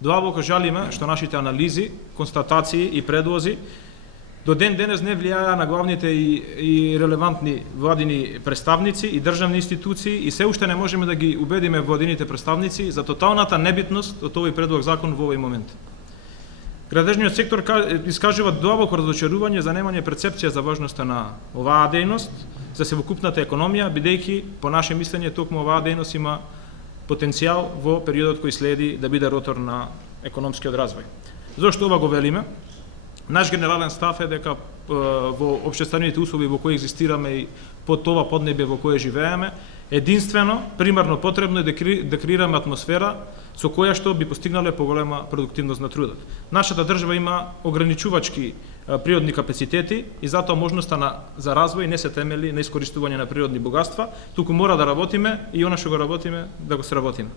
Длабоко жалиме што нашите анализи, констатации и предлози до ден денес не влијаја на главните и релевантни владини представници и државни институции и се уште не можеме да ги убедиме владините представници за тоталната небитност од овој предлог закон во овој момент. Градежниот сектор искажува длабоко разочарување за немање перцепција за важноста на оваа дејност за севокупната економија, бидејќи по наше мислење токму оваа дејност има потенцијал во периодот кој следи да биде ротор на економскиот развој. Зошто ова го велиме? Наш генерален став е дека во општествените услови во кои екзистираме и под ова поднебје во кое живееме, единствено, примарно потребно е да креираме атмосфера со која што би постигнале поголема продуктивност на трудот. Нашата држава има ограничувачки природни капацитети и затоа можноста за развој не се темели на искористување на природни богатства, туку мора да работиме и она што го работиме да го сработиме.